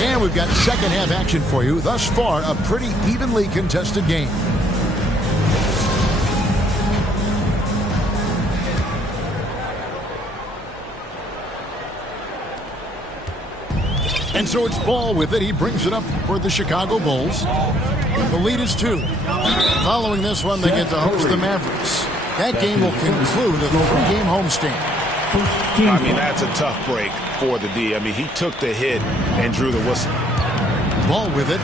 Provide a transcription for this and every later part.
And we've got second half action for you. Thus far, a pretty evenly contested game. And so it's Ball with it. He brings it up for the Chicago Bulls. The lead is 2. Following this one, they get to host the Mavericks. That game will conclude a 3-game homestand. I mean, that's a tough break for the D. I mean, he took the hit and drew the whistle. Ball with it.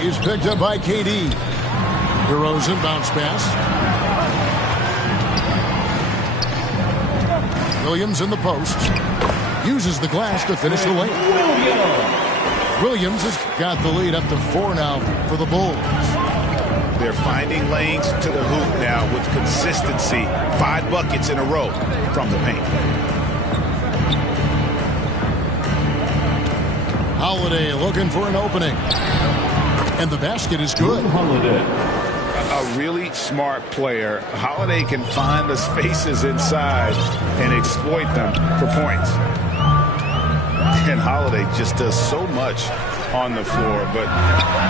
He's picked up by KD. DeRozan bounce pass. Williams in the post. Uses the glass to finish the lane. Williams has got the lead up to 4 now for the Bulls. They're finding lanes to the hoop now with consistency. 5 buckets in a row from the paint. Holiday looking for an opening. And the basket is good. A really smart player. Holiday can find the spaces inside and exploit them for points. And Holiday just does so much on the floor. But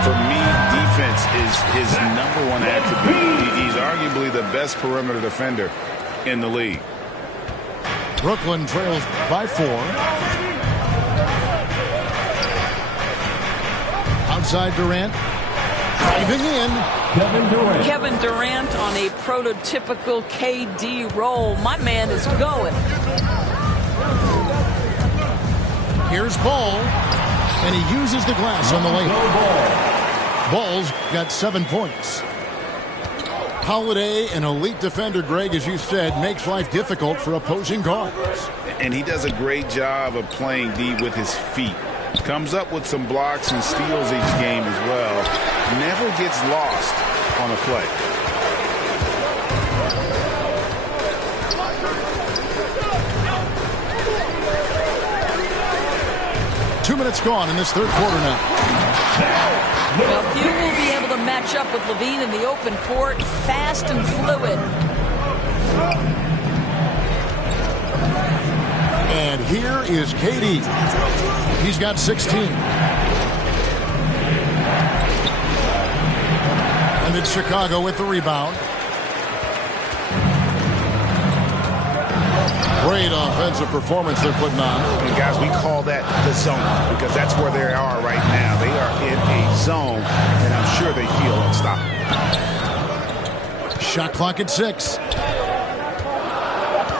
for me, defense is his #1 attribute. He's arguably the best perimeter defender in the league. Brooklyn trails by 4. Outside Durant. Driving in. Kevin Durant on a prototypical KD roll. My man is going. Here's Ball. And he uses the glass on the layup. Ball's got 7 points. Holiday, an elite defender, Greg, as you said, makes life difficult for opposing guards. And he does a great job of playing D with his feet. Comes up with some blocks and steals each game as well. Never gets lost on a play. Two minutes gone in this third quarter now. Well, few will be able to match up with Levine in the open court. Fast and fluid. And here is KD. He's got 16. And it's Chicago with the rebound. Great offensive performance they're putting on. And guys, we call that the zone because that's where they are right now. They are in a zone, and I'm sure they feel unstoppable. Shot clock at 6.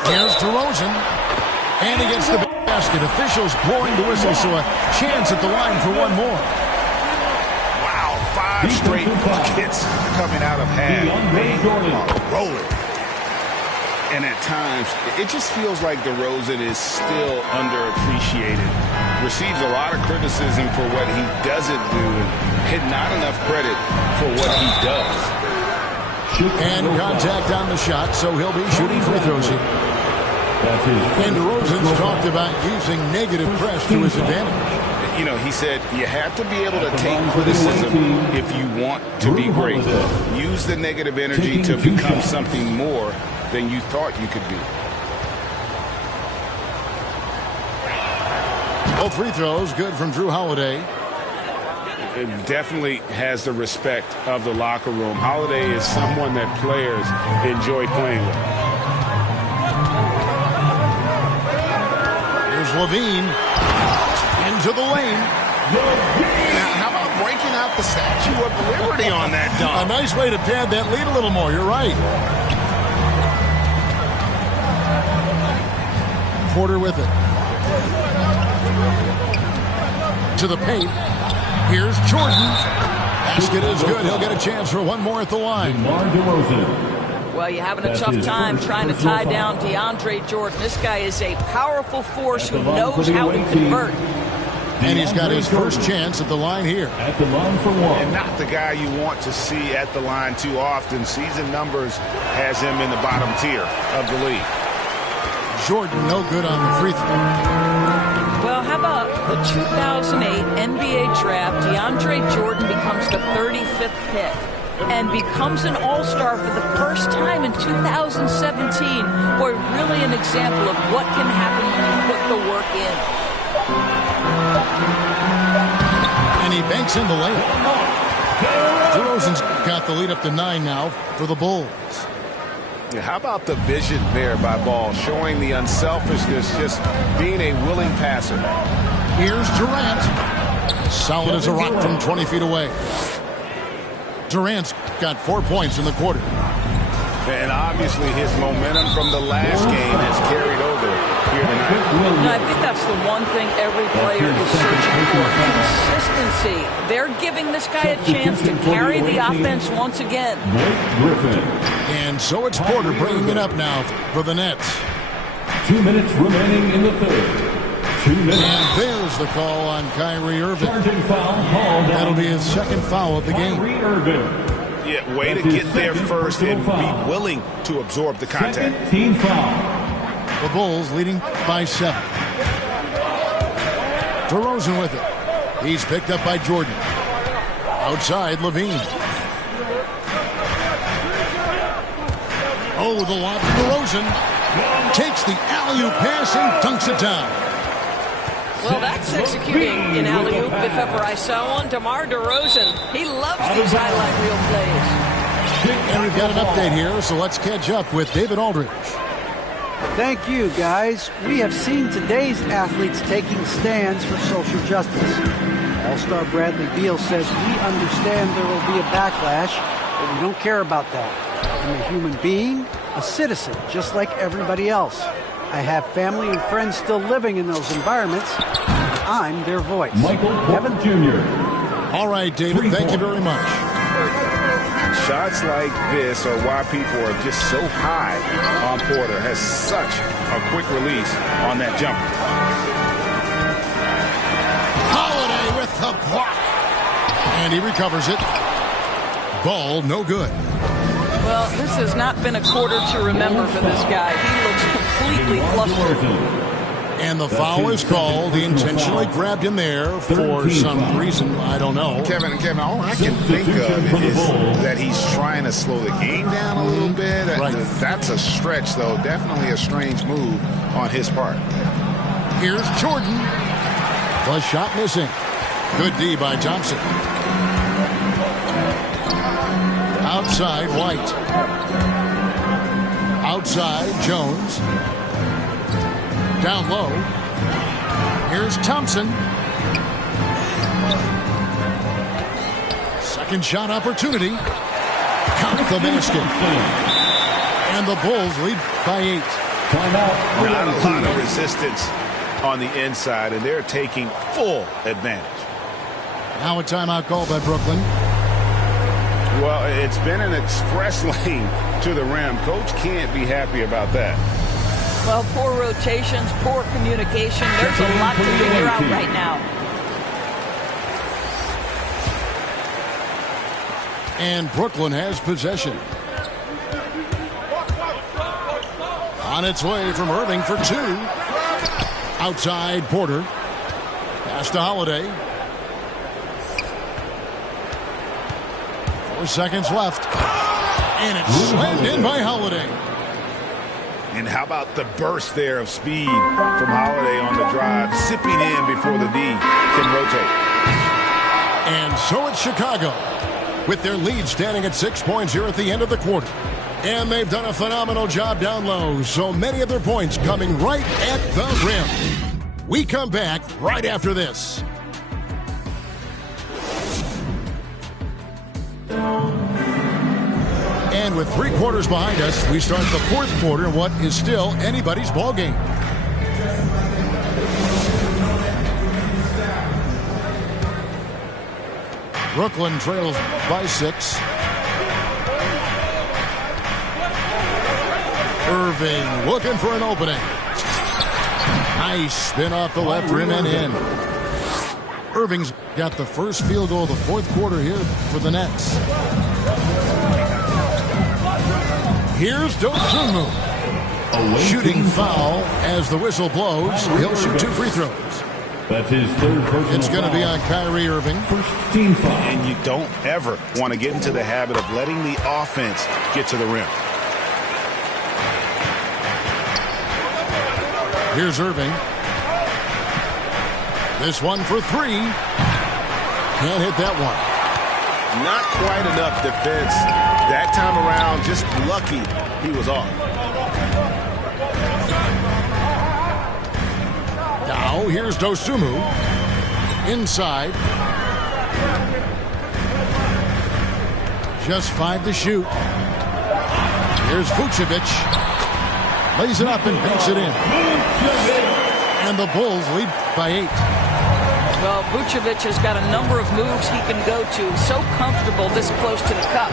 Here's DeRozan. And he gets the basket. Officials blowing the whistle, so a chance at the line for one more. Wow, 5 straight buckets coming out of half. They are rolling. And at times, it just feels like DeRozan is still underappreciated. Receives a lot of criticism for what he doesn't do, and not enough credit for what he does. And contact on the shot, so he'll be shooting free throws here. And DeRozan's talked about using negative press to his advantage. You know, he said you have to be able to take criticism if you want to be great. Use the negative energy to become something more than you thought you could be. Both free throws good from Jrue Holiday. It definitely has the respect of the locker room. Holiday is someone that players enjoy playing with. Here's Levine into the lane. Now, how about breaking out the Statue of Liberty on that dunk? A nice way to pad that lead a little more. You're right. Porter with it. To the paint. Here's Jordan. Basket is good. He'll get a chance for one more at the line. Well, you're having a tough time trying to tie down DeAndre Jordan. This guy is a powerful force who knows how to convert. And he's got his first chance at the line here. At the line for one. And not the guy you want to see at the line too often. Season numbers has him in the bottom tier of the league. Jordan no good on the free throw. Well, how about the 2008 NBA draft? DeAndre Jordan becomes the 35th pick and becomes an all-star for the first time in 2017. Boy, really an example of what can happen when you put the work in. banks in the layup. DeRozan's got the lead up to 9 now for the Bulls. How about the vision there by Ball, showing the unselfishness, just being a willing passer. Here's Durant. Solid as a rock from 20 feet away. Durant's got 4 points in the quarter. And obviously his momentum from the last game has carried over here tonight. I think that's the one thing every player is searching for. Consistency. They're giving this guy a chance to carry the offense once again. And so it's Porter bringing it up now for the Nets. 2 minutes remaining in the third. 2 minutes. And there's the call on Kyrie Irving. Charging foul called. That'll be his second foul of the game. Kyrie Irving. Yeah, way to get there first and be willing to absorb the contact. Second team foul. The Bulls leading by 7. DeRozan with it. He's picked up by Jordan. Outside, Levine. Oh, the lob to DeRozan. Takes the alley-oop pass and dunks it down. Well, that's executing in alley-oop if ever I saw one. DeMar DeRozan, he loves these highlight reel plays. And we've got an update here, so let's catch up with David Aldridge. Thank you, guys. We have seen today's athletes taking stands for social justice. All-Star Bradley Beal says, we understand there will be a backlash, but we don't care about that. I'm a human being, a citizen, just like everybody else. I have family and friends still living in those environments. I'm their voice. Michael Porter Jr. All right, David, thank you very much. Shots like this are why people are just so high on Porter. Has such a quick release on that jumper. Holiday with the block. And he recovers it. Ball no good. Well, this has not been a quarter to remember for this guy. He looks completely flustered. And the foul is called. He intentionally grabbed him there for some reason. I don't know. Kevin, all I can think of is that he's trying to slow the game down a little bit. Right. That's a stretch, though. Definitely a strange move on his part. Here's Jordan. The shot missing. Good D by Thompson. Outside, White. Outside, Jones. Down low. Here's Thompson. Second shot opportunity. Count the basket. And the Bulls lead by 8. Not a lot of resistance on the inside, and they're taking full advantage. Now a timeout call by Brooklyn. Well, it's been an express lane to the rim. Coach can't be happy about that. Well, poor rotations, poor communication. There's a lot to figure out right now. And Brooklyn has possession. On its way from Irving for 2. Outside, Porter. Pass to Holiday. 4 seconds left. And it's slammed in by Holiday. And how about the burst there of speed from Holiday on the drive, zipping in before the D can rotate. And so it's Chicago, with their lead standing at 6 points here at the end of the quarter. And they've done a phenomenal job down low, so many of their points coming right at the rim. We come back right after this. And with 3 quarters behind us, we start the 4th quarter in what is still anybody's ball game. Brooklyn trails by 6. Irving looking for an opening. Nice spin off the left rim and in. Irving's got the first field goal of the 4th quarter here for the Nets. Here's Dosunmu. Shooting foul as the whistle blows. He'll shoot 2 free throws. That's his third personal It's going to be on Kyrie Irving. First team foul. And you don't ever want to get into the habit of letting the offense get to the rim. Here's Irving. This one for 3. Can't hit that one. Not quite enough defense that time around. Just lucky he was off. Now here's Dosunmu. Inside. Just 5 to shoot. Here's Vucevic. Lays it up and banks it in. And the Bulls lead by 8. Well, Vucevic has got a number of moves he can go to. So comfortable this close to the cup.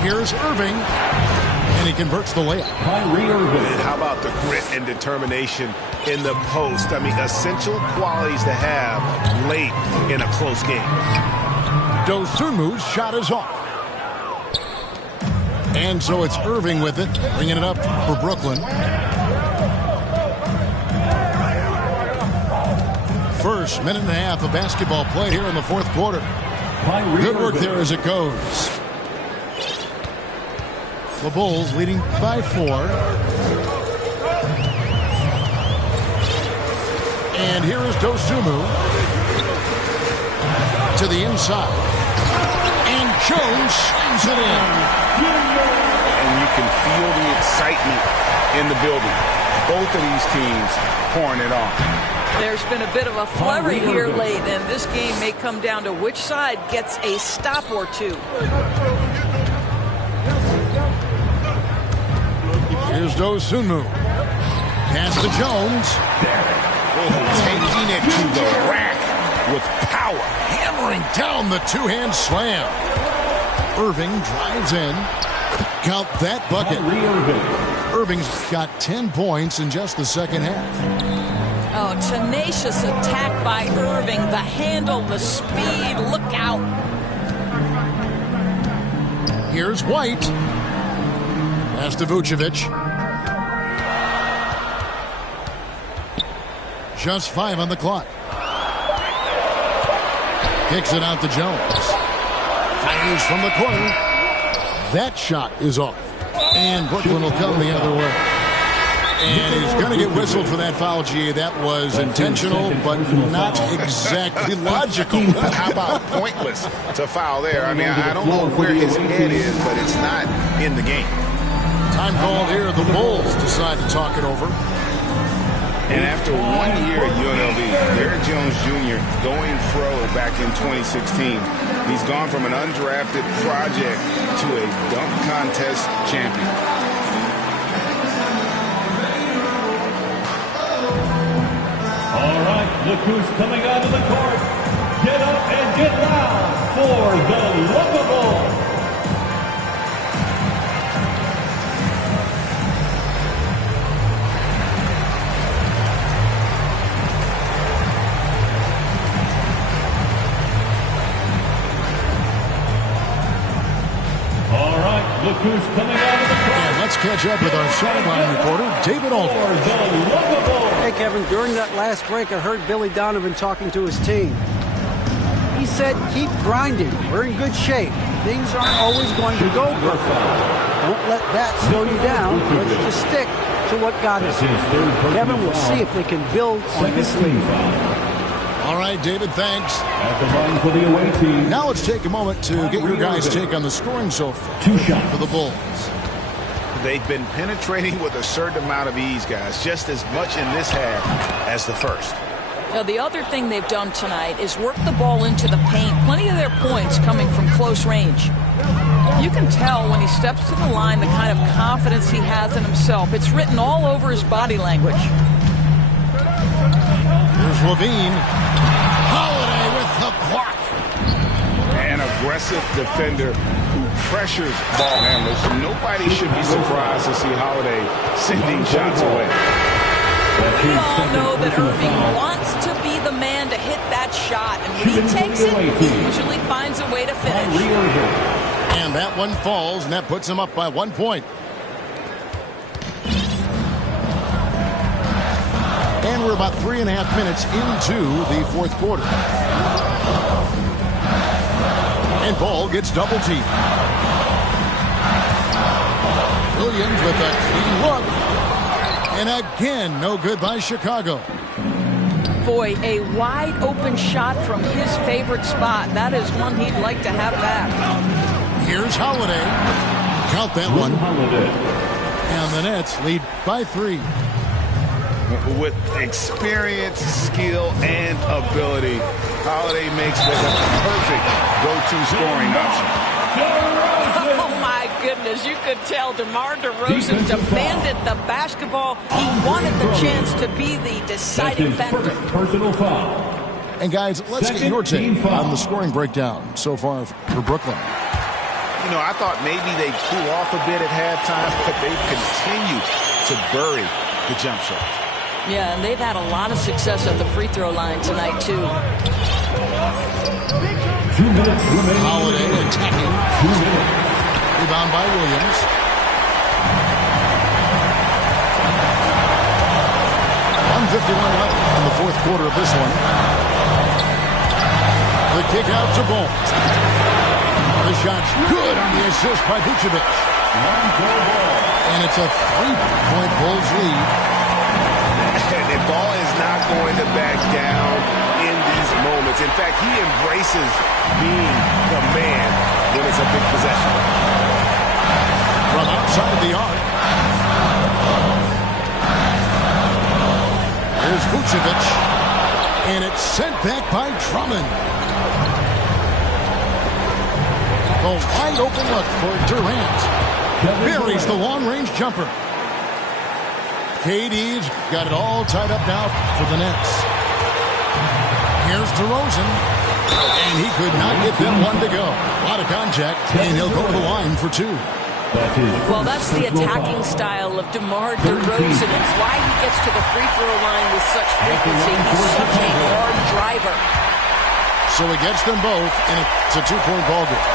Here's Irving. And he converts the layup. Kyrie Irving. And how about the grit and determination in the post? I mean, essential qualities to have late in a close game. Dosunmu's shot is off. And so it's Irving with it, bringing it up for Brooklyn. First minute and a half of basketball played here in the fourth quarter. Good work there as it goes. The Bulls leading by 4. And here is Dosunmu to the inside. And Jones slams it in. And you can feel the excitement in the building. Both of these teams pouring it on. There's been a bit of a flurry here late, and this game may come down to which side gets a stop or two. Here's Dosunmu. Pass to Jones. Taking it to the rack with power. Hammering down the two-hand slam. Irving drives in. Count that bucket. Irving's got 10 points in just the second half. Oh, tenacious attack by Irving. The handle, the speed. Look out. Here's White. Pass to Vucevic. Just 5 on the clock. Kicks it out to Jones. Fires from the corner. That shot is off. And Brooklyn will come the other way. And he's going to get whistled for that foul, G. That was intentional, but not exactly logical. How about pointless to foul there? I mean, I don't know where his head is, but it's not in the game. Time called here. The Bulls decide to talk it over. And after 1 year at UNLV, Derrick Jones Jr. going pro back in 2016. He's gone from an undrafted project to a dunk contest champion. All right, look who's coming onto the court. Get up and get loud for the Lookable. All right, look who's coming onto the court. And let's catch up with our sideline reporter, David Aldridge. For the Lookable. Hey, Kevin, during that last break, I heard Billy Donovan talking to his team. He said, keep grinding. We're in good shape. Things aren't always going to go perfect. Don't let that slow you down. Let's just stick to what got us here. Kevin, we'll see if they can build on this lead. All right, David, thanks. At the line for the away team. Now let's take a moment to get your guys' take on the scoring so far 2 shots for the Bulls. They've been penetrating with a certain amount of ease, guys, just as much in this half as the first. Now, the other thing they've done tonight is work the ball into the paint. Plenty of their points coming from close range. You can tell when he steps to the line the kind of confidence he has in himself. It's written all over his body language. Here's Levine. Holiday with the block. An aggressive defender who pressures ball handlers. Nobody should be surprised to see Holiday sending shots away. We all know that Irving wants to be the man to hit that shot, and when he takes it, he usually finds a way to finish. And that one falls, and that puts him up by 1 point. And we're about 3.5 minutes into the fourth quarter. And Ball gets double teamed. Williams with a clean look. And again, no good by Chicago. boy, a wide open shot from his favorite spot. That is one he'd like to have back. Here's Holiday. Count that one. And the Nets lead by 3. With experience, skill, and ability, Holiday makes this a perfect go-to scoring option. Oh, my goodness. You could tell DeMar DeRozan demanded the basketball. He wanted the chance to be the deciding factor. Personal foul. And, guys, let's get your take on the scoring breakdown so far for Brooklyn. You know, I thought maybe they'd cool off a bit at halftime, but they've continued to bury the jump shot. Yeah, and they've had a lot of success at the free throw line tonight, too. 2 minutes remaining. Holiday attacking. 2 minutes. Rebound by Williams. .151 left in the fourth quarter of this one. The kick out to Bolt. The shot's good on the assist by Vucevic. And it's a 3-point Bulls lead. And Ball is not going to back down in these moments. In fact, he embraces being the man when it's a big possession. From outside the arc. Here's Vucevic. And it's sent back by Drummond. A wide open look for Durant. Buries the long-range jumper. KD's got it all tied up now for the Nets. Here's DeRozan. And he could not get them one to go. A lot of contact, and he'll go to the line for 2. Well, that's the attacking style of DeMar DeRozan. It's why he gets to the free throw line with such frequency. He's such a hard driver. So he gets them both, and it's a 2-point ball game.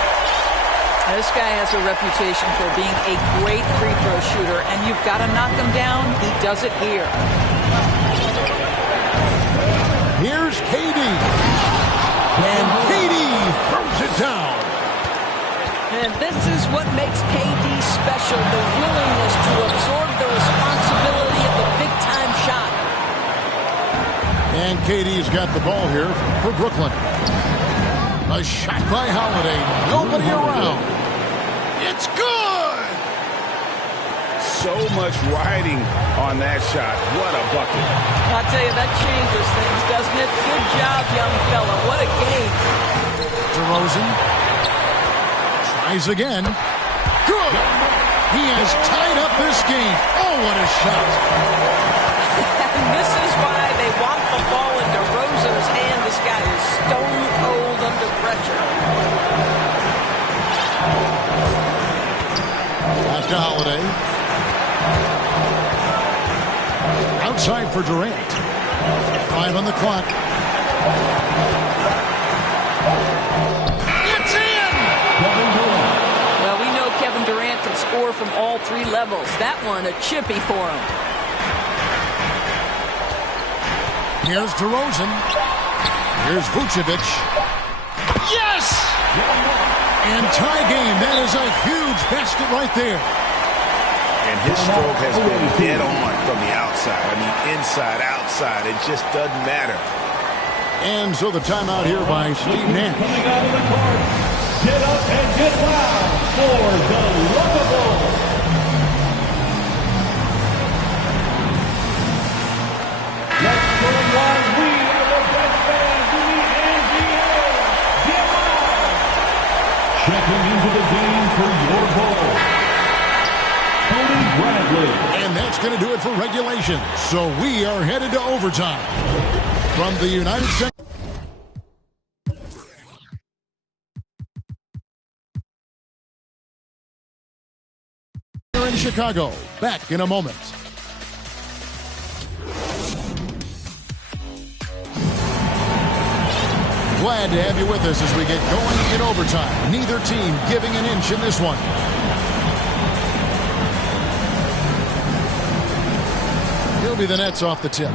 This guy has a reputation for being a great free throw shooter, and you've got to knock him down. He does it here. Here's KD. And KD throws it down. And this is what makes KD special, the willingness to absorb the responsibility of the big-time shot. And KD's got the ball here for Brooklyn. A shot by Holiday. Nobody around. It's good! So much riding on that shot. What a bucket. I'll tell you, that changes things, doesn't it? Good job, young fella. What a game. DeRozan tries again. Good! He has tied up this game. Oh, what a shot. And this is why they want the ball in DeRozan's hand. This guy is stone cold under pressure. Back to Holiday. Outside for Durant. 5 on the clock. It's in! Well, we know Kevin Durant can score from all 3 levels. That one, a chippy for him. Here's DeRozan. Here's Vucevic. Yes! And tie game. That is a huge basket right there. And his stroke has been dead on from the outside. I mean, inside, outside. It just doesn't matter. And so the timeout here by Steve Nash. Coming out of the court. Get up and get loud for the Lovable. Let's go live. We are the best fans in the NBA. Get loud. Checking into the game for your ball, Tony Bradley. And that's going to do it for regulation. So we are headed to overtime. From the United States. In Chicago. Back in a moment. Glad to have you with us as we get going in overtime. Neither team giving an inch in this one. He'll be the Nets off the tip.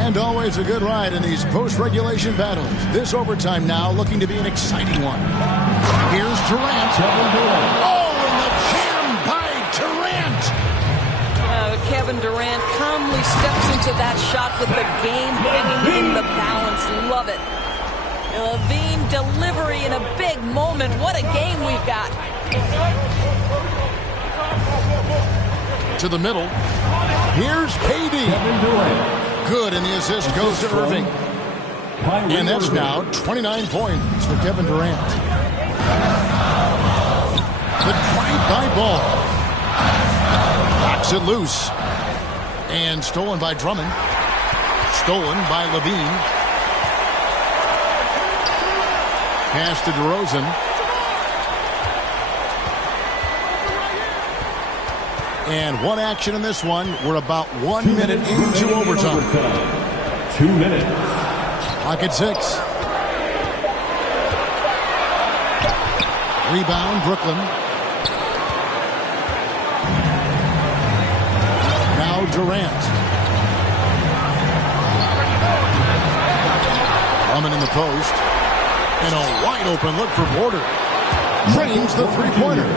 And always a good ride in these post-regulation battles. This overtime now looking to be an exciting one. Here's Durant. Oh, and the jam by Durant. Kevin Durant calmly steps into that shot with the game hanging in the balance. Love it. LaVine delivery in a big moment. What a game we've got. To the middle. Here's KD. Good, and the assist goes to Irving. And that's now 29 points for Kevin Durant. The drive-by ball. Knocks it loose. And stolen by Drummond. Stolen by LaVine. Pass to DeRozan. And one action in this one. We're about 1 minute into overtime. 2 minutes. Clock at 6. Rebound, Brooklyn. Now Durant. Drummond in the post. And a wide open look for Porter. Drains the three-pointer.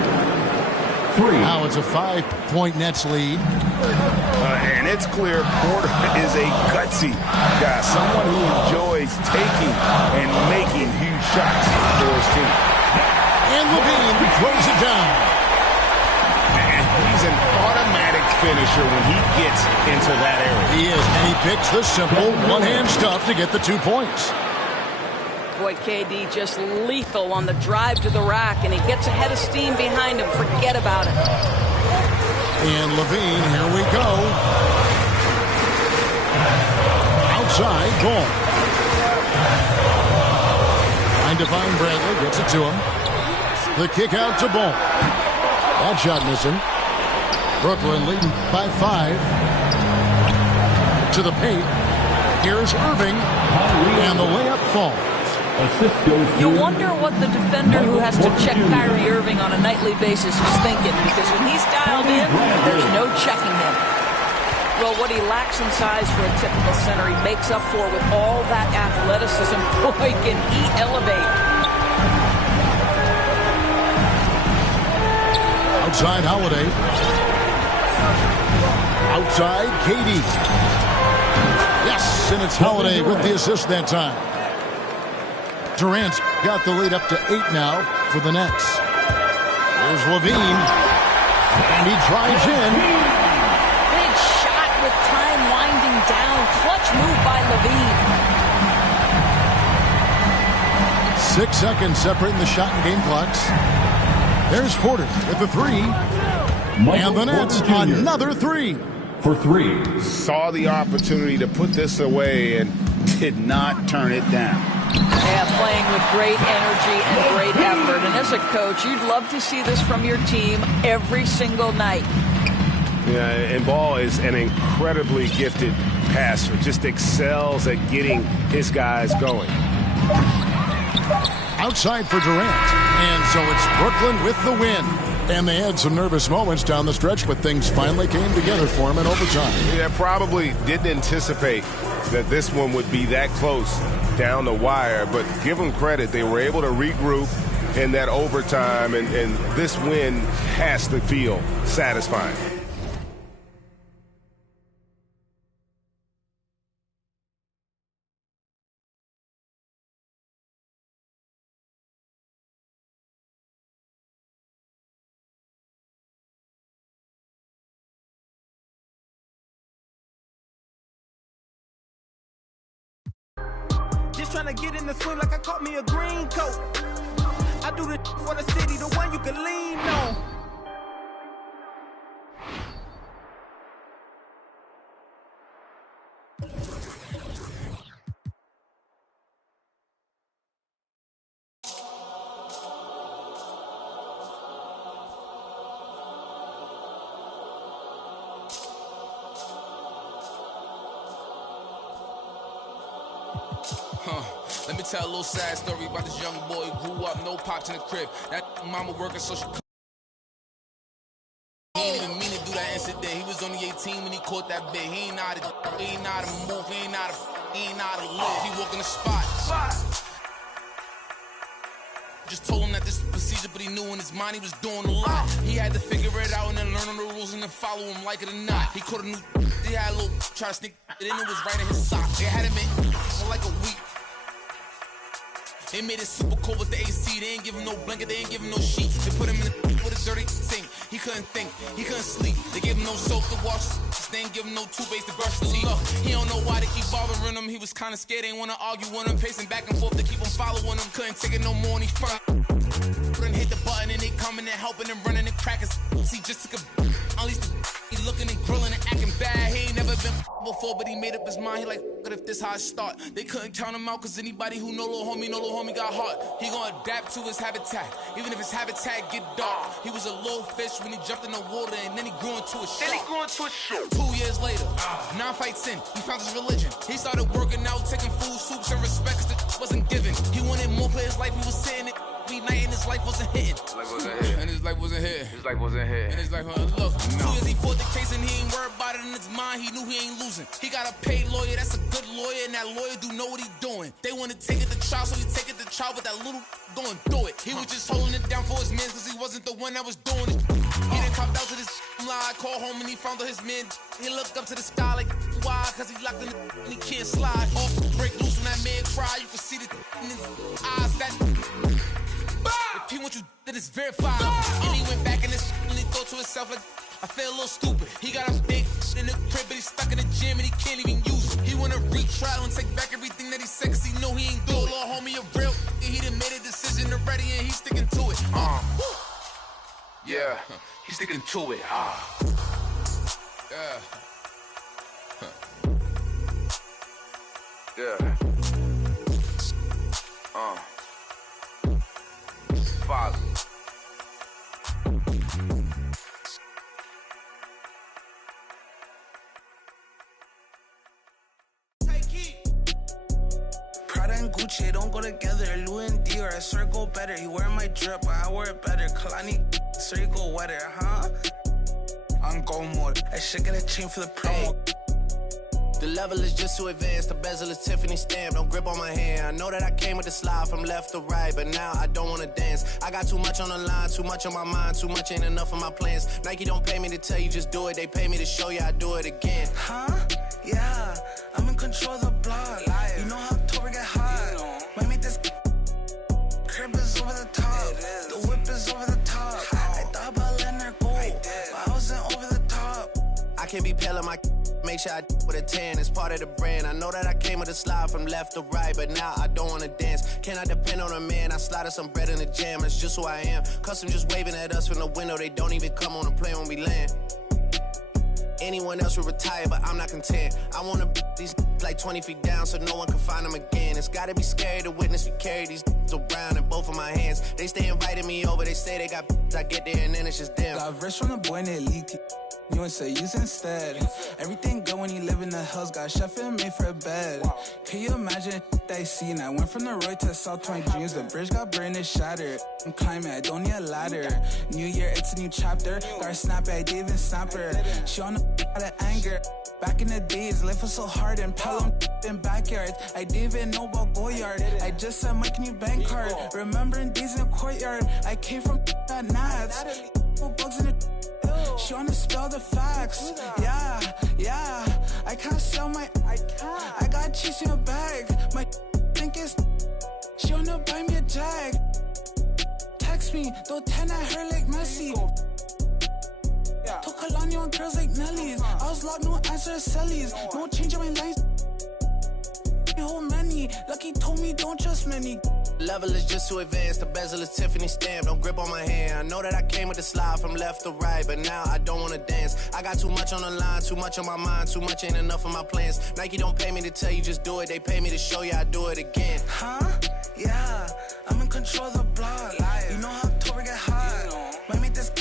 Now it's a 5-point Nets lead. And it's clear Porter is a gutsy guy, someone who enjoys taking and making huge shots for his team. And LaVine throws it down. And he's an automatic finisher when he gets into that area. He is, and he picks the simple one-hand stuff to get the 2 points. Boy, KD just lethal on the drive to the rack, and he gets a head of steam behind him. Forget about it. And LaVine, here we go. Outside, ball. Trying to find Bradley, gets it to him. The kick out to Ball. That shot missing. Brooklyn leading by 5. To the paint. Here's Irving. And the layup falls. You wonder what the defender who has to check Kyrie Irving on a nightly basis is thinking, because when he's dialed in, there's no checking him. Well, what he lacks in size for a typical center, he makes up for with all that athleticism. Boy, can he elevate. Outside Holiday. Outside KD. Yes, and it's Holiday with the assist that time. Durant's got the lead up to 8 now for the Nets. Here's LaVine. And he drives in. Big shot with time winding down. Clutch move by LaVine. 6 seconds separating the shot and game clocks. There's Porter with the 3. And the Nets, another 3. For 3. Saw the opportunity to put this away and did not turn it down. Yeah, playing with great energy and great effort. And as a coach, you'd love to see this from your team every single night. Yeah, and Ball is an incredibly gifted passer. Just excels at getting his guys going. Outside for Durant. And so it's Brooklyn with the win. And they had some nervous moments down the stretch, but things finally came together for them in overtime. Yeah, probably didn't anticipate that this one would be that close down the wire, but give them credit. They were able to regroup in that overtime, and this win has to feel satisfying. Trying to get in the swing like I caught me a green coat. I do the for the city, the one you can lean on. Let me tell a little sad story about this young boy who grew up, no pops in the crib. That mama working so she... He ain't even mean to do that incident. He was only 18 when he caught that bit. He ain't know how to move, he ain't know how to live. He walk in the spot. just told him that this was procedure, but he knew in his mind he was doing a lot. He had to figure it out and then learn on the rules and then follow him like it or not. He caught a new, he had a little, try to sneak it in, it was right in his sock. They had him in for like a week. They made it super cold with the AC. They ain't give him no blanket, they ain't give him no sheets. They put him in the with a dirty sink. He couldn't think, he couldn't sleep. They gave him no soap to wash. They ain't give him no toothpaste to brush his teeth. Look, he don't know why they keep bothering him. He was kinda scared, ain't wanna argue with him. Pacing back and forth to keep him following him. Couldn't take it no more and he front. Couldn't hit the button and they coming and helping and running and cracking. He just took a unleashed the he looking and grilling and acting bad. He ain't never been before, but he made up his mind. He like, what if this how I start? They couldn't count him out, cause anybody who know little homie got heart. He gonna adapt to his habitat, even if his habitat get dark. He was a little fish when he jumped in the water, and then he grew into a shark. 2 years later, 9 fights in, he found his religion. He started working out, taking food, soups, and respect, cause the wasn't given. He wanted more for his life, he was sitting it. Night and his life wasn't hitting. And his life wasn't hitting. And his life wasn't look. 2 years he fought the case and he ain't worried about it in his mind. He knew he ain't losing. He got a paid lawyer, that's a good lawyer, and that lawyer do know what he doing. They want to take it to trial, so he take it to trial, but that little going through it. He was just holding it down for his man, cause he wasn't the one that was doing it. He done copped out to this lie, called home and he found out his man. He looked up to the sky like, why? Cause he locked in the and he can't slide. Off, break loose when that man cry, you can see the in his eyes. That if he want you, then it's verified. And he went back in this and he thought to himself like, I feel a little stupid. He got a big in the crib, but he's stuck in the gym and he can't even use it. He wanna retrial and take back everything that he said, cause he know he ain't do it. Little homie a real, he done made a decision already and he's sticking to it. Yeah, he's sticking to it. Yeah. Father. Prada and Gucci don't go together. Louis and Dior, I swear go better. He wear my drip, but I wear it better. Kalani, swear you go wetter, huh? I'm go mode. I should get a chain for the promo. The level is just too advanced, the bezel is Tiffany stamped, don't grip on my hand. I know that I came with the slide from left to right, but now I don't wanna dance. I got too much on the line, too much on my mind, too much ain't enough of my plans. Nike don't pay me to tell you just do it, they pay me to show you I do it again. Huh? Yeah, I'm in control of the block. You know how October get hot. Might make this crib is over the top. The whip is over the top. I thought about letting her go, but I wasn't over the top. I can't be pale in my make sure I with a 10, it's part of the brand. I know that I came with a slide from left to right, but now I don't wanna dance. Can I depend on a man? I slide some bread in the jam, that's just who I am. Custom just waving at us from the window, they don't even come on the plane when we land. Anyone else would retire, but I'm not content. I wanna these like 20 feet down so no one can find them again. It's gotta be scary to witness me carry these around in both of my hands. They stay inviting me over, they say they got I get there and then it's just them. Got rich from the boy and they leaked. You ain't say use instead. Everything good when you live in the hills. Got chef and made for a bed. Can you imagine that I seen? I went from the road to South 20 dreams. The bridge got burned and shattered. I'm climbing, I don't need a ladder. New year, it's a new chapter. Got her snap at Dave and Snapper. She on the out of anger. Back in the days, life was so hard and Pelham in backyards. I didn't even know about Goyard. I just said my new bank card. Remembering days in the courtyard. I came from at Nats. Bugs in the she wanna spell the facts. Yeah. I can't sell my. I got cheese in a bag. My think is. She wanna buy me a jag. Text me, throw 10 at her like Messi. Took Kalani on girls like Nelly's. I was locked, no answer to Sellies. No change in my lines. Whole many. Lucky told me don't trust many. Level is just too advanced, the bezel is Tiffany stamped, don't grip on my hand. I know that I came with the slide from left to right, but now I don't wanna dance. I got too much on the line, too much on my mind, too much ain't enough of my plans. Nike don't pay me to tell you just do it, they pay me to show you I do it again. Huh? Yeah, I'm in control of the block. You know how October get hot. Might make this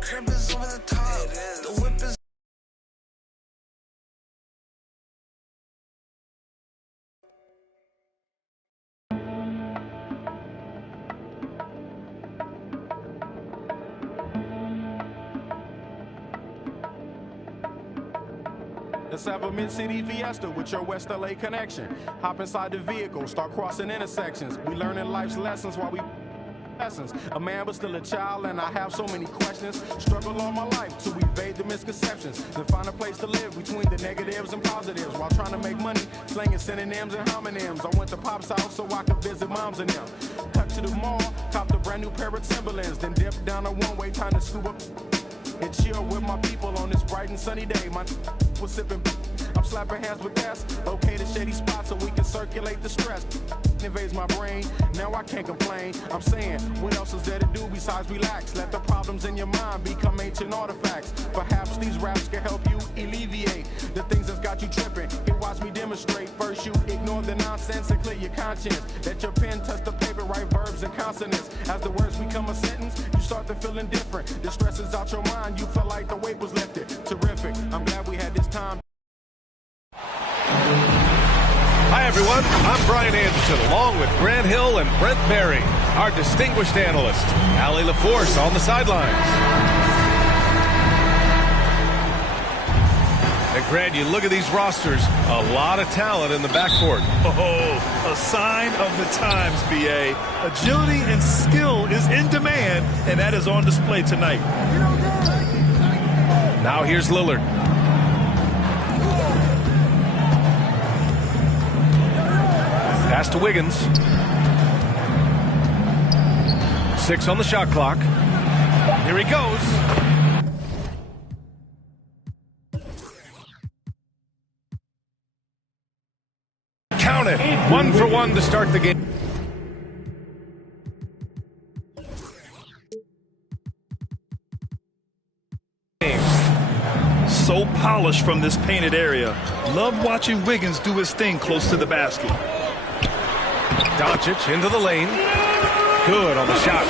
crib is over the top. The whip is. Let's have a mid-city fiesta with your West LA connection. Hop inside the vehicle, start crossing intersections. We learning life's lessons while we lessons. A man but still a child, and I have so many questions. Struggle all my life to evade the misconceptions. Then find a place to live between the negatives and positives while trying to make money, slinging synonyms and homonyms. I went to Pop's house so I could visit moms and them. Cut to the mall, copped a brand new pair of Timberlands, then dipped down a one-way, time to scoop up and chill with my people on this bright and sunny day. My was sipping, I'm slapping hands with gas. Located shady spots so we can circulate the stress. Invades my brain, now I can't complain. I'm saying, what else is there to do besides relax? Let the problems in your mind become ancient artifacts. Perhaps these raps can help you alleviate the things that's got you tripping. Here, watch me demonstrate. First, you ignore the nonsense and clear your conscience. Let your pen touch the paper, write verbs and consonants. As the words become a sentence, you start to feel indifferent. The stress is out your mind, you feel like the weight was lifted. Terrific, I'm glad we had this time. Hi, everyone. I'm Brian Anderson, along with Grant Hill and Brent Barry, our distinguished analyst, Allie LaForce on the sidelines. And Grant, you look at these rosters, a lot of talent in the backcourt. Oh, a sign of the times, B.A. Agility and skill is in demand, and that is on display tonight. Now here's Lillard. Pass to Wiggins. 6 on the shot clock. Here he goes. Count it. 1 for 1 to start the game. So polished from this painted area. Love watching Wiggins do his thing close to the basket. Doncic into the lane. Good on the shot.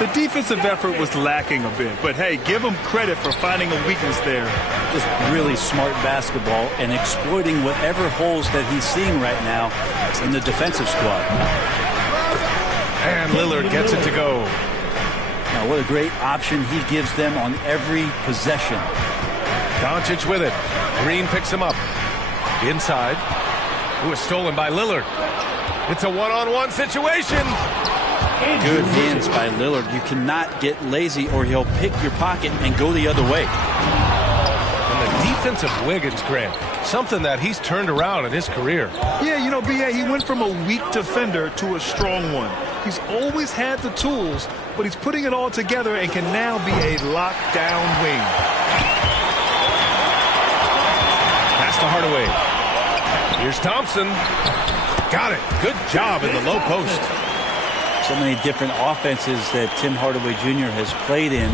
The defensive effort was lacking a bit, but hey, give him credit for finding a weakness there. Just really smart basketball and exploiting whatever holes that he's seeing right now in the defensive squad. And Lillard gets it to go. Now, what a great option he gives them on every possession. Doncic with it. Green picks him up. Inside. It was stolen by Lillard. It's a one-on-one situation. Good hands by Lillard. You cannot get lazy or he'll pick your pocket and go the other way. And the defense of Wiggins, Grant, something that he's turned around in his career. Yeah, you know, B.A., he went from a weak defender to a strong one. He's always had the tools, but he's putting it all together and can now be a lockdown wing. Pass to Hardaway. Here's Thompson. Got it. Good job in the low post. So many different offenses that Tim Hardaway Jr. has played in,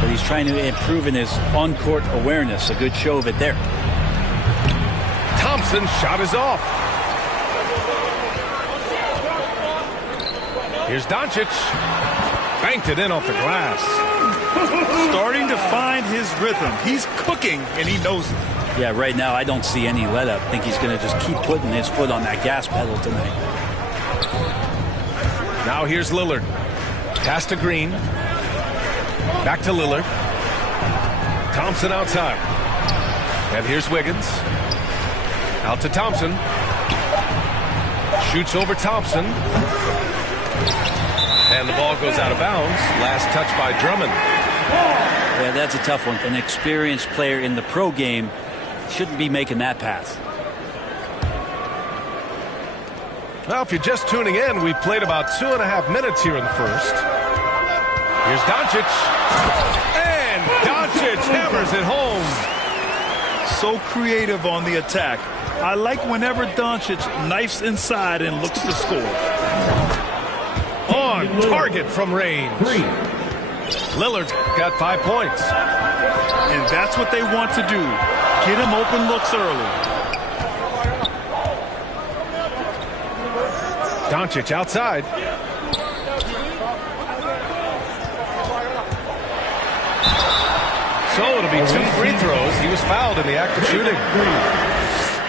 but he's trying to improve in his on-court awareness. A good show of it there. Thompson's shot is off. Here's Doncic. Banked it in off the glass. Starting to find his rhythm. He's cooking, and he knows it. Yeah, right now I don't see any let up. I think he's going to just keep putting his foot on that gas pedal tonight. Now here's Lillard. Pass to Green. Back to Lillard. Thompson outside. And here's Wiggins. Out to Thompson. Shoots over Thompson. And the ball goes out of bounds. Last touch by Drummond. Yeah, that's a tough one. An experienced player in the pro game shouldn't be making that pass. Well, if you're just tuning in, we played about 2.5 minutes here in the first. Here's Doncic. And Doncic hammers it home. So creative on the attack. I like whenever Doncic knifes inside and looks to score. On target from range. Lillard's got 5 points. And that's what they want to do. Get him open looks early. Doncic outside. So it'll be 2 free throws. He was fouled in the act of shooting.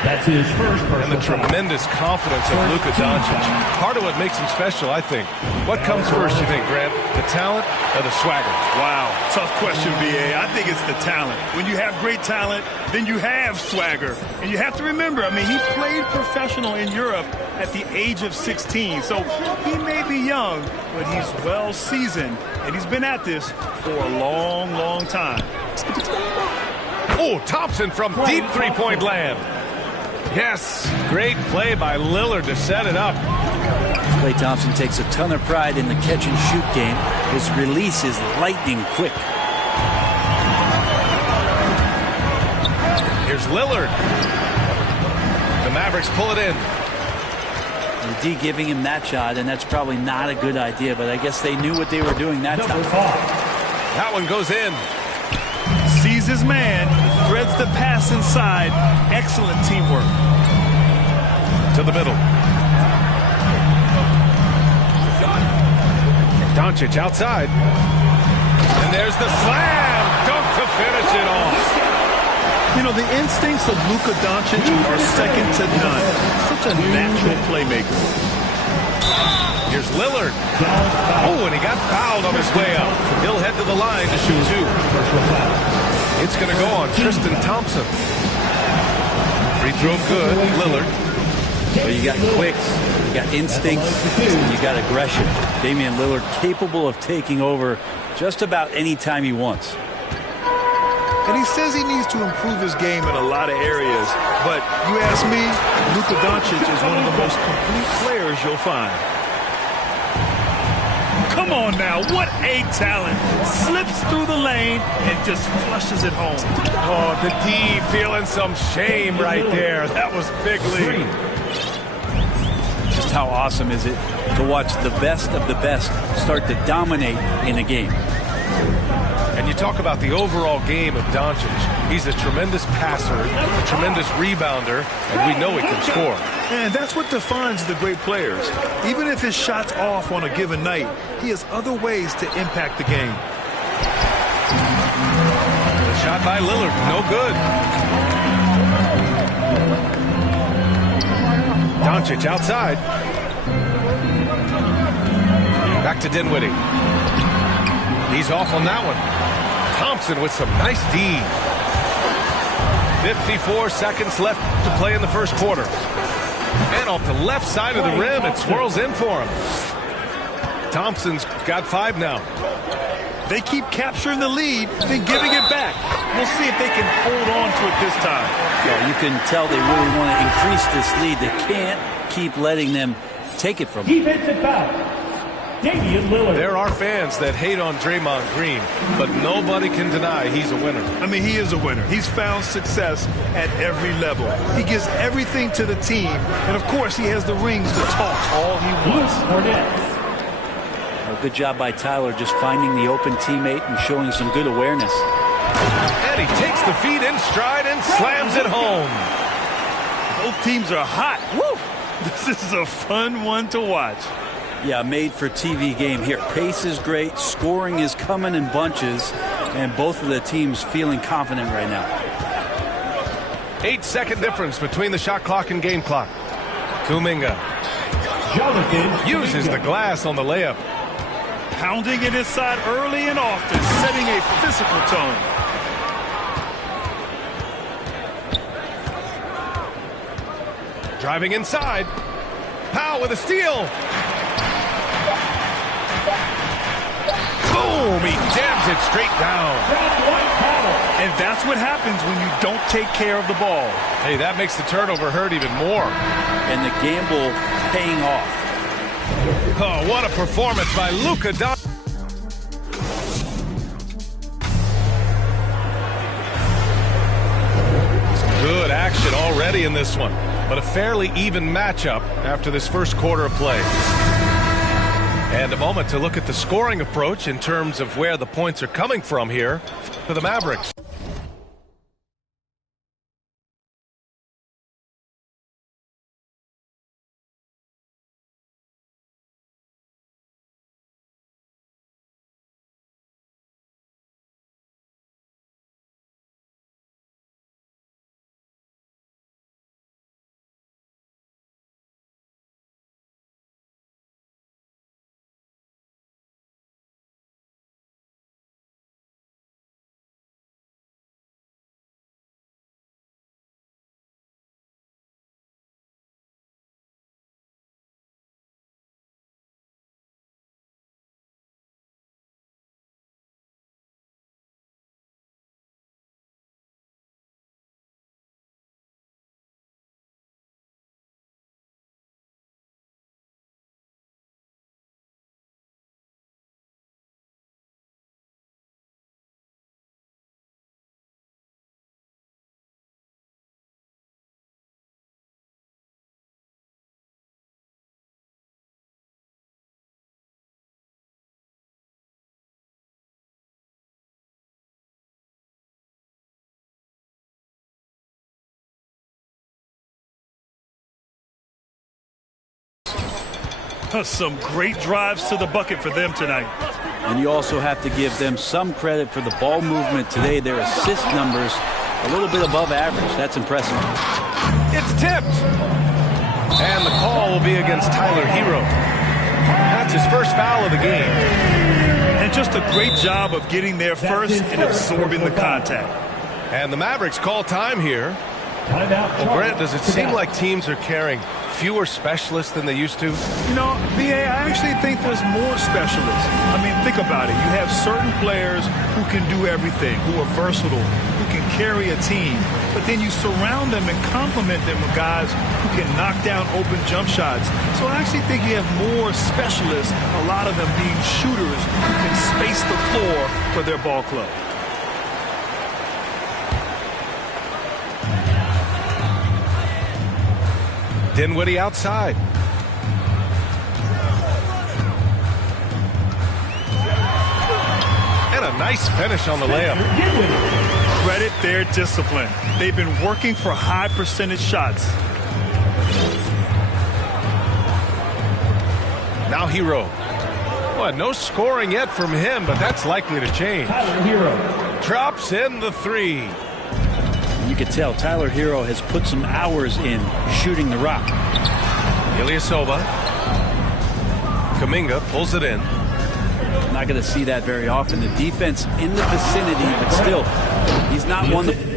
That's his first personal And the tremendous confidence of Luka Doncic. Part of what makes him special, I think. What comes first, you think, Grant? The talent or the swagger? Wow, tough question, B.A. I think it's the talent. When you have great talent, then you have swagger. And you have to remember, I mean, he played professional in Europe at the age of 16. So he may be young, but he's well seasoned. And he's been at this for a long, long time. Oh, Thompson from deep three-point land. Yes, great play by Lillard to set it up. Klay Thompson takes a ton of pride in the catch-and-shoot game. His release is lightning quick. Here's Lillard. The Mavericks pull it in. The D giving him that shot, and that's probably not a good idea, but I guess they knew what they were doing that time. That one goes in. Sees his man, threads the pass inside. Excellent teamwork. To the middle. Doncic outside. And there's the slam. Dunk to finish it off. You know, the instincts of Luka Doncic are second to none. Such a natural playmaker. Here's Lillard. Oh, and he got fouled on his way up. He'll head to the line to shoot two. It's going to go on Tristan Thompson. Free throw good. Lillard. Well, you got quicks, you got instincts, and you got aggression. Damian Lillard capable of taking over just about any time he wants. And he says he needs to improve his game in a lot of areas. But you ask me, Luka Doncic is one of the most complete players you'll find. Come on now, what a talent. Slips through the lane and just flushes it home. Oh, the D feeling some shame right there. That was big lead. Just how awesome is it to watch the best of the best start to dominate in a game. And you talk about the overall game of Doncic. He's a tremendous passer, a tremendous rebounder, and we know he can score. And that's what defines the great players. Even if his shot's off on a given night, he has other ways to impact the game. The shot by Lillard, no good. Doncic outside. Back to Dinwiddie. He's off on that one. Thompson with some nice D. 54 seconds left to play in the first quarter. And off the left side of the rim, it swirls in for him. Thompson's got 5 now. They keep capturing the lead, then giving it back. We'll see if they can hold on to it this time. Yeah, you can tell they really want to increase this lead. They can't keep letting them take it from them. Defensive foul. Damian Lillard. There are fans that hate on Draymond Green, but nobody can deny he's a winner. I mean, he is a winner. He's found success at every level. He gives everything to the team, and of course, he has the rings to talk all he wants. Well, good job by Tyler just finding the open teammate and showing some good awareness. And he takes the feed in stride and slams it home. Both teams are hot. Woo! This is a fun one to watch. Yeah, made for TV game here. Pace is great, scoring is coming in bunches, and both of the teams feeling confident right now. 8-second difference between the shot clock and game clock. Kuminga uses the glass on the layup. Pounding it inside early and often, setting a physical tone. Driving inside. Powell with a steal. Boom! He jams it straight down. And that's what happens when you don't take care of the ball. Hey, that makes the turnover hurt even more. And the gamble paying off. Oh, what a performance by Luka Doncic. Some good action already in this one, but a fairly even matchup after this first quarter of play. And a moment to look at the scoring approach in terms of where the points are coming from here for the Mavericks. Some great drives to the bucket for them tonight. And you also have to give them some credit for the ball movement today. Their assist numbers a little bit above average. That's impressive. It's tipped. And the call will be against Tyler Hero. That's his first foul of the game. And just a great job of getting there first and absorbing the contact. And the Mavericks call time here. Well, Grant, does it seem like teams are carrying fewer specialists than they used to? You know, B.A., I actually think there's more specialists. I mean, think about it. You have certain players who can do everything, who are versatile, who can carry a team. But then you surround them and complement them with guys who can knock down open jump shots. So I actually think you have more specialists, a lot of them being shooters who can space the floor for their ball club. Dinwiddie outside. And a nice finish on the layup. Credit their discipline. They've been working for high percentage shots. Now Hero. Well, no scoring yet from him, but that's likely to change. Tyler Hero drops in the three. You can tell Tyler Hero has put some hours in shooting the rock. Ilyasova. Kuminga pulls it in. Not going to see that very often. The defense in the vicinity, but still, he's not one that...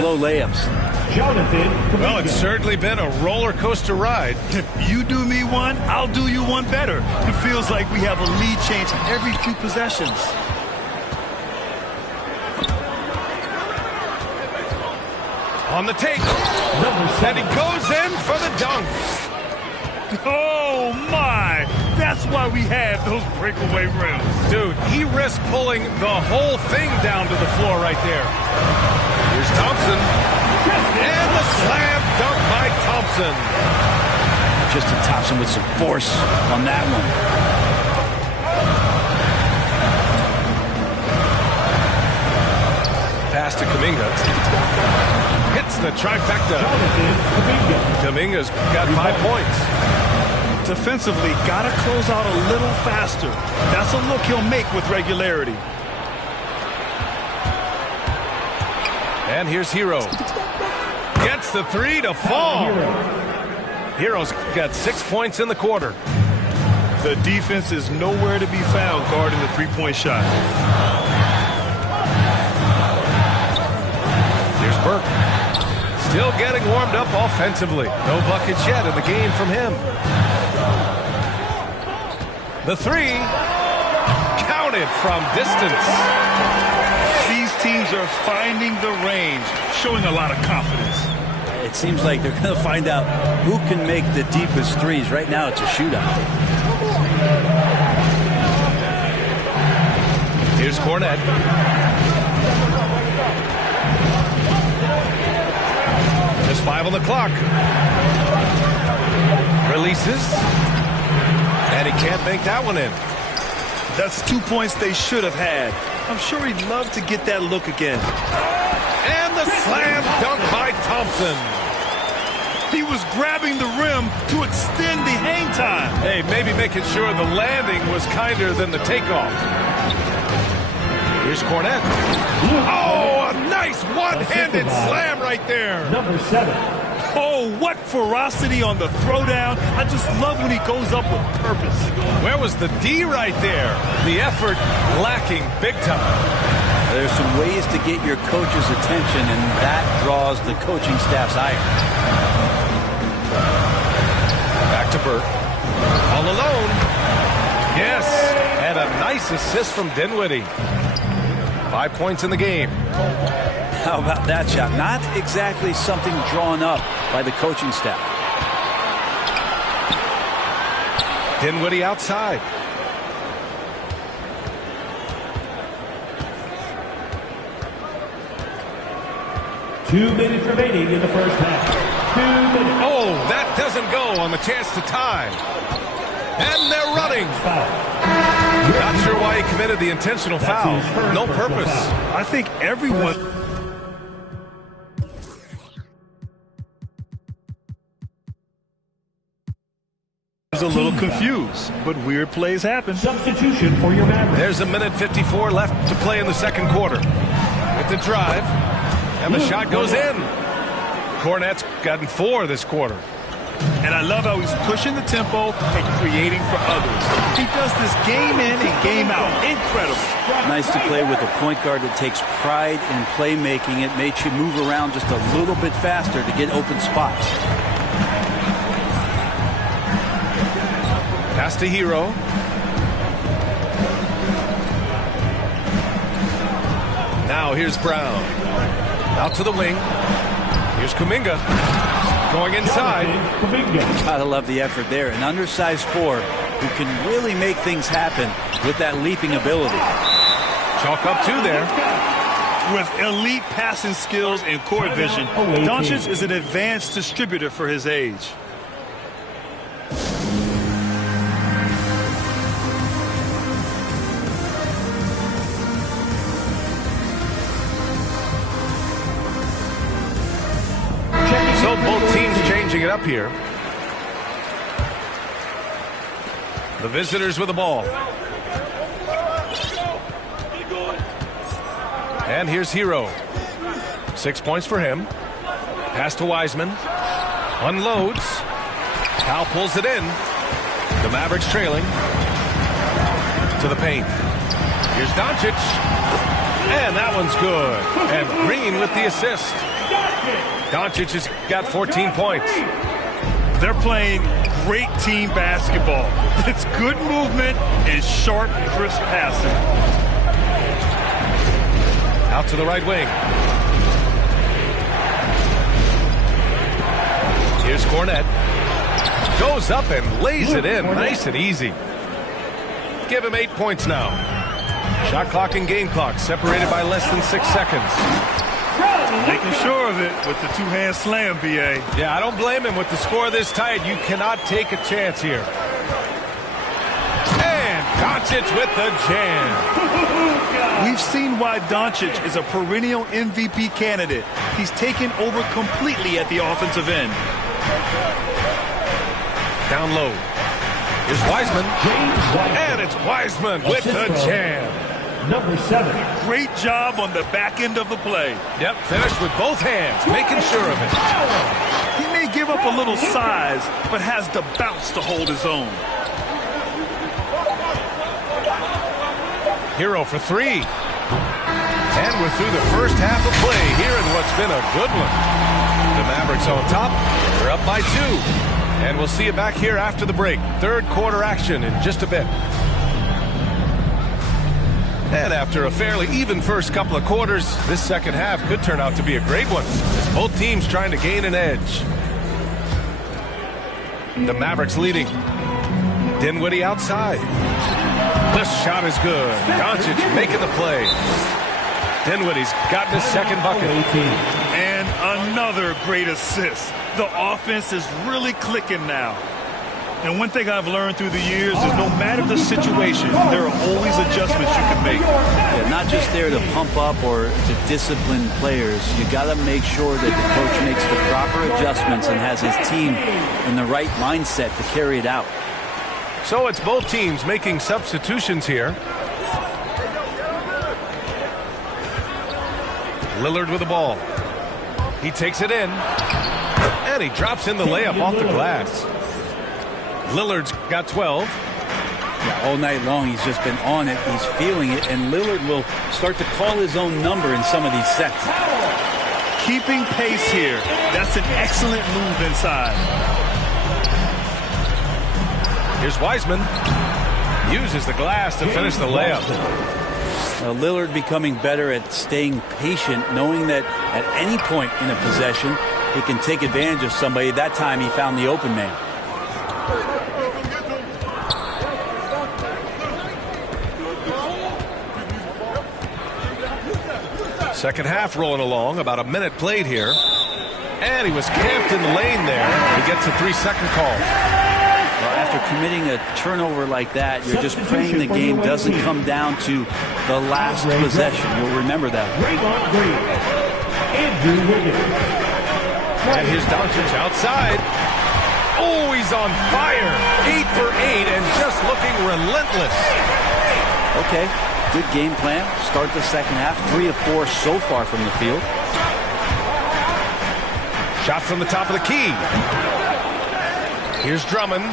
Low layups. Well, it's certainly been a roller coaster ride. You do me one, I'll do you one better. It feels like we have a lead change every few possessions. On the take. And he goes in for the dunk. Oh, my. That's why we have those breakaway rims. Dude, he risked pulling the whole thing down to the floor right there. Here's Thompson. And the slam dunk by Thompson. Justin Thompson with some force on that one. Pass to Kuminga. Hits the trifecta. Kuminga's got 5 points. Defensively, got to close out a little faster. That's a look he'll make with regularity. And here's Hero. Gets the three to fall. Hero's got 6 points in the quarter. The defense is nowhere to be found guarding the three-point shot. Here's Burke. Still getting warmed up offensively. No buckets yet in the game from him. The three counted from distance. These teams are finding the range, showing a lot of confidence. It seems like they're going to find out who can make the deepest threes. Right now, it's a shootout. Here's Cornette. Just 5 on the clock. Releases. And he can't make that one in. That's 2 points they should have had. I'm sure he'd love to get that look again. And the slam dunk by Thompson. He was grabbing the rim to extend the hang time. Hey, maybe making sure the landing was kinder than the takeoff. Here's Cornette. Oh, a nice one-handed slam right there. Number 7. Oh, what ferocity on the throwdown. I just love when he goes up with purpose. Where was the D right there? The effort lacking big time. There's some ways to get your coach's attention, and that draws the coaching staff's ire. Back to Burt. All alone. Yes, and a nice assist from Dinwiddie. 5 points in the game. How about that shot? Not exactly something drawn up by the coaching staff. Dinwiddie outside. Two minutes remaining in the first half. 2 minutes. Oh, that doesn't go on the chance to tie. And they're running. Not sure why he committed the intentional foul. No purpose. I think everyone is a little confused, but weird plays happen. Substitution for your Mavericks. There's a minute 54 left to play in the second quarter. With the drive, and the shot goes in. Cornette's gotten 4 this quarter. And I love how he's pushing the tempo and creating for others. He does this game in and game out. Incredible. Nice to play with a point guard that takes pride in playmaking. It makes you move around just a little bit faster to get open spots. Pass to Hero. Now here's Brown. Out to the wing. Here's Kuminga. Going inside. Gotta love the effort there. An undersized 4 who can really make things happen with that leaping ability. Chalk up 2 there. With elite passing skills and court vision, Doncic is an advanced distributor for his age. So both teams changing it up here. The visitors with the ball. And here's Hero. 6 points for him. Pass to Wiseman. Unloads. Powell pulls it in. The Mavericks trailing. To the paint. Here's Doncic. And that one's good. And Green with the assist. Doncic has got 14 points. They're playing great team basketball. It's good movement and sharp, crisp passing. Out to the right wing. Here's Cornette. Goes up and lays it in. Nice and easy. Give him 8 points now. Shot clock and game clock separated by less than 6 seconds. Making sure of it with the two-hand slam, B.A. Yeah, I don't blame him with the score this tight. You cannot take a chance here. And Doncic with the jam. We've seen why Doncic is a perennial MVP candidate. He's taken over completely at the offensive end. Down low. Here's Wiseman. And it's Wiseman with the jam. Number 7. Great job on the back end of the play. Yep, finished with both hands, making sure of it. He may give up a little size, but has the bounce to hold his own. Hero for 3. And we're through the first half of play here in what's been a good one. The Mavericks on top. They're up by 2. And we'll see you back here after the break. Third quarter action in just a bit. And after a fairly even first couple of quarters, this second half could turn out to be a great one, as both teams trying to gain an edge. The Mavericks leading. Dinwiddie outside. The shot is good. Doncic making the play. Dinwiddie's gotten his second bucket. And another great assist. The offense is really clicking now. And one thing I've learned through the years is no matter the situation, there are always adjustments you can make. Yeah, not just there to pump up or to discipline players. You got to make sure that the coach makes the proper adjustments and has his team in the right mindset to carry it out. So it's both teams making substitutions here. Lillard with the ball. He takes it in. And he drops in the layup off the glass. Lillard's got 12. Yeah, all night long he's just been on it. He's feeling it. And Lillard will start to call his own number in some of these sets. Keeping pace here. That's an excellent move inside. Here's Wiseman. Uses the glass to finish the layup. Now Lillard becoming better at staying patient, knowing that at any point in a possession he can take advantage of somebody. That time he found the open man. Second half rolling along, about a minute played here. And he was camped in the lane there. He gets a 3-second call. Well, after committing a turnover like that, you're just praying the game doesn't come down to the last possession. You'll remember that. And here's Doncic outside. Oh, he's on fire. 8 for 8 and just looking relentless. Okay, good game plan. Start the second half. 3 of 4 so far from the field. Shot from the top of the key. Here's Drummond.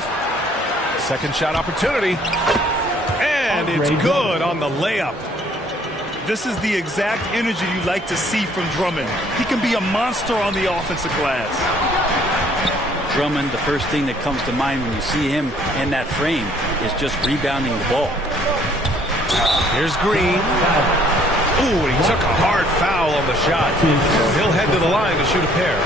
Second shot opportunity. And it's good on the layup. This is the exact energy you like to see from Drummond. He can be a monster on the offensive glass. Drummond, the first thing that comes to mind when you see him in that frame is just rebounding the ball. Here's Green. Ooh, he took a hard foul on the shot. He'll head to the line to shoot a pair.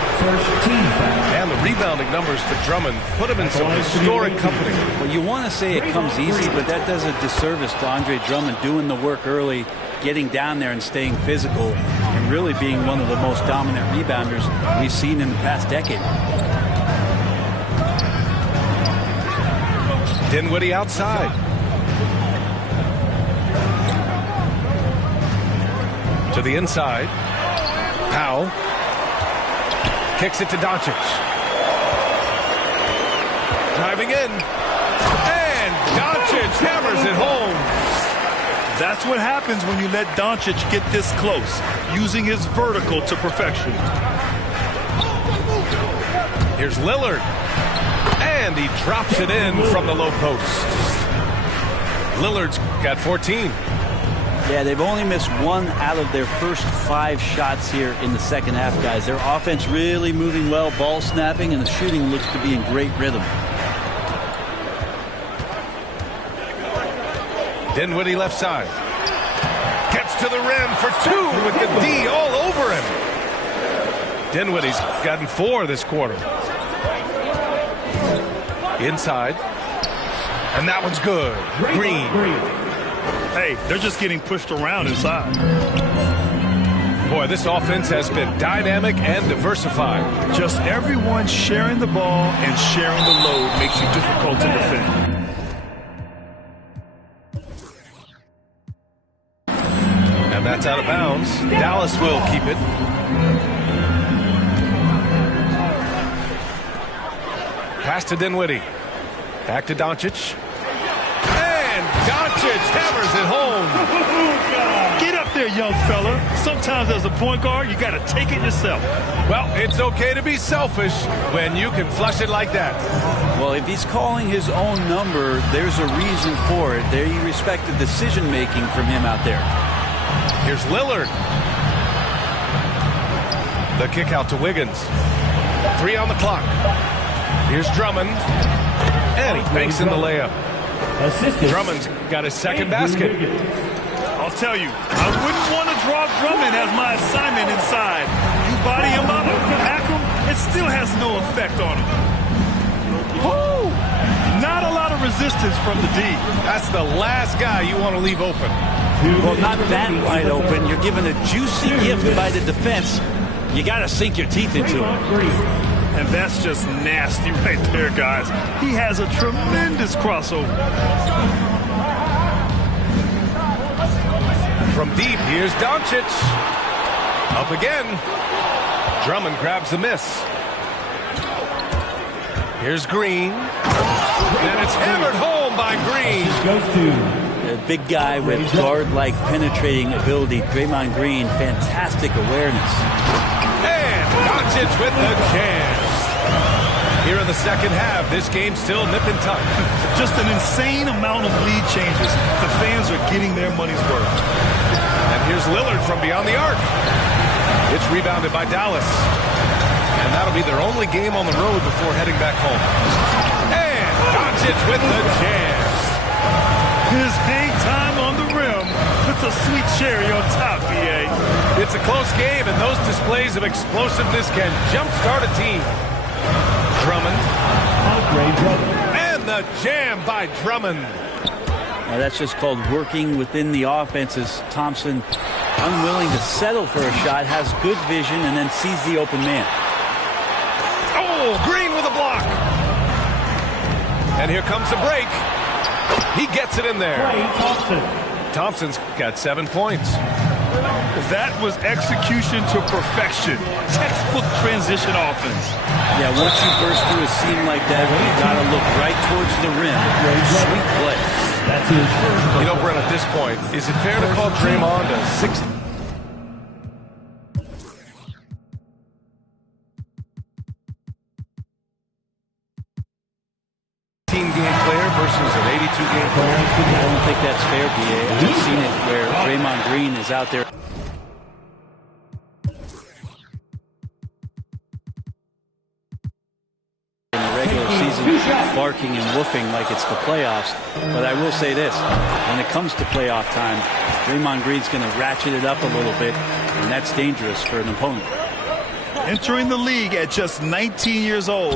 And the rebounding numbers for Drummond put him in some historic company. Well, you want to say it comes easy, but that does a disservice to Andre Drummond doing the work early, getting down there and staying physical, and really being one of the most dominant rebounders we've seen in the past decade. Dinwiddie outside. To the inside. Powell. Kicks it to Doncic. Driving in. And Doncic hammers it home. That's what happens when you let Doncic get this close, using his vertical to perfection. Here's Lillard. And he drops it in from the low post. Lillard's got 14. Yeah, they've only missed 1 out of their first 5 shots here in the second half, guys. Their offense really moving well, ball snapping, and the shooting looks to be in great rhythm. Dinwiddie left side. Gets to the rim for 2 with the D all over him. Dinwiddie's gotten 4 this quarter. Inside. And that one's good. Green. Hey, they're just getting pushed around inside. Boy, this offense has been dynamic and diversified. Just everyone sharing the ball and sharing the load makes you difficult to defend. And that's out of bounds. Dallas will keep it. Pass to Dinwiddie. Back to Doncic. And Doncic hammers it home. Get up there, young fella. Sometimes as a point guard, you got to take it yourself. Well, it's okay to be selfish when you can flush it like that. Well, if he's calling his own number, there's a reason for it. They respect the decision-making from him out there. Here's Lillard. The kick out to Wiggins. 3 on the clock. Here's Drummond. And he banks in the layup. Drummond's got his second basket. I'll tell you, I wouldn't want to draw Drummond as my assignment inside. You body him up, hack him, it still has no effect on him. Woo! Not a lot of resistance from the D. That's the last guy you want to leave open. Well, not that wide open. You're given a juicy gift by the defense. You got to sink your teeth into it. And that's just nasty right there, guys. He has a tremendous crossover. From deep, here's Doncic. Up again. Drummond grabs the miss. Here's Green. And it's hammered home by Green. A big guy with guard-like penetrating ability. Draymond Green, fantastic awareness. And Doncic with the chance. Here in the second half, this game's still nip and tuck. Just an insane amount of lead changes. The fans are getting their money's worth. And here's Lillard from beyond the arc. It's rebounded by Dallas. And that'll be their only game on the road before heading back home. And Doncic with the chance. His hang time on the rim puts a sweet cherry on top, B.A. It's a close game, and those displays of explosiveness can jumpstart a team. Drummond. And the jam by Drummond. Now that's just called working within the offenses. Thompson, unwilling to settle for a shot, has good vision, and then sees the open man. Oh, Green with a block. And here comes the break. He gets it in there. Thompson's got 7 points. That was execution to perfection. Textbook transition offense. Yeah, once you burst through a seam like that, you got to look right towards the rim. Sweet play. That's his first. You know, Brent, at this point, is it fair to call Draymond a 16-game player versus an 82-game player? I don't think that's fair, B.A. I've seen it where Draymond Green is out there. In the regular season, barking and woofing like it's the playoffs. But I will say this, when it comes to playoff time, Draymond Green's going to ratchet it up a little bit, and that's dangerous for an opponent. Entering the league at just 19 years old,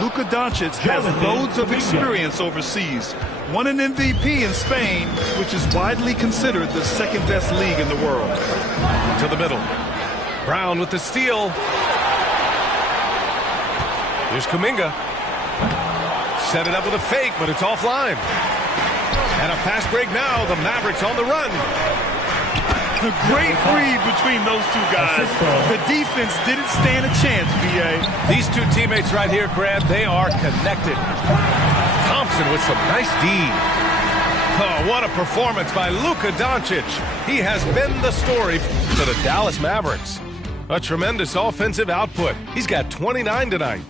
Luka Doncic has loads of experience overseas. Won an MVP in Spain, which is widely considered the second-best league in the world. To the middle. Brown with the steal. Here's Kuminga. Set it up with a fake, but it's offline. And a fast break now. The Mavericks on the run. A great read between those two guys. The defense didn't stand a chance, B.A. These two teammates right here, Grant, they are connected. Thompson with some nice D. Oh, what a performance by Luka Doncic. He has been the story for the Dallas Mavericks. A tremendous offensive output. He's got 29 tonight.